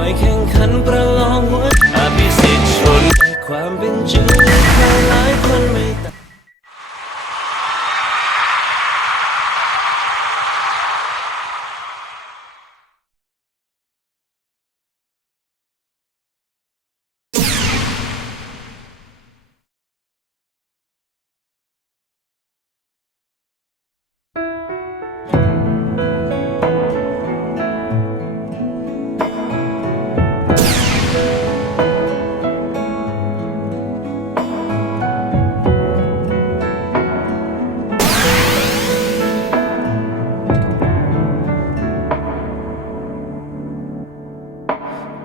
อย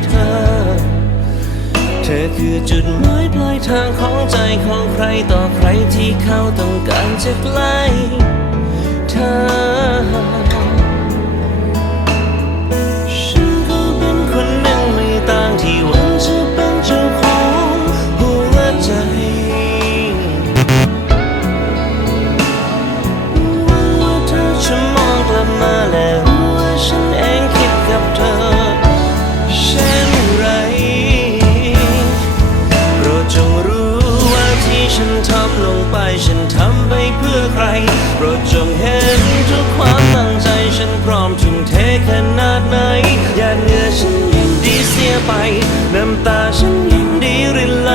เคือจุดหมายปลายทางของใจของใครต่อใครที่เขาต้องการจะใกล้ จงเห็นทุกความตั้งใจฉันพร้อมทุ่มเทขนาดไหนหยาดเหงื่อฉันยิ่งดีเสียไป น้ำตาฉันยิ่งดีรินไหล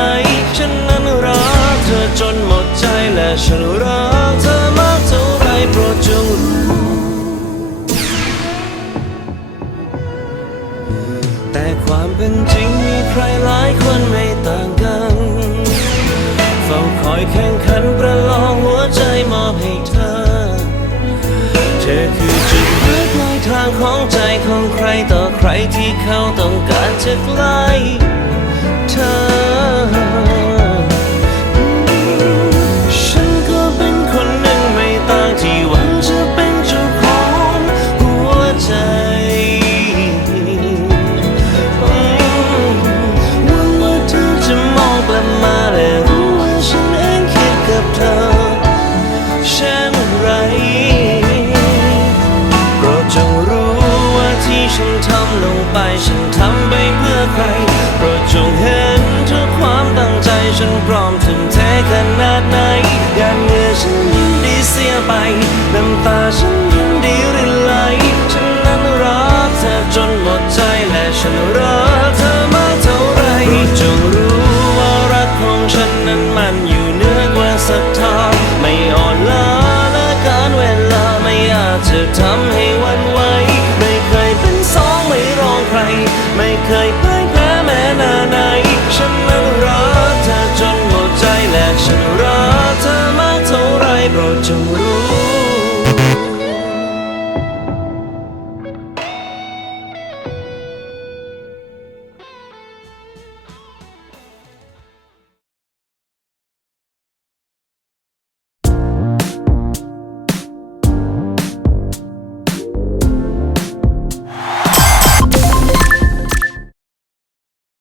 ฉันนั้นรักเธอจนหมดใจและฉันรักเธอมากเท่าไรโปรดจงรู้แต่ความเป็นจริงมีใครหลายคนไม่ต่างกันเฝ้าคอยแข่ง ของใจของใครต่อใครที่เขาต้องการจะใกล้ ไปฉันทำไปเพื่อใครโปรดจงเห็นทุกความตั้งใจฉันพร้อมถึงเทขนาดไหนยันเงื่อฉันยินดีเสียไปน้ำตาฉันยินดีรินไหลฉันนั้นรักเธอจนหมดใจและฉันรักเธอมากเท่าไรโปรดจงรู้ว่ารักของฉันนั้นมันอยู่เหนือกว่าสักทธาไม่อ่อนล้าและการเวลาไม่อาจจะทำให้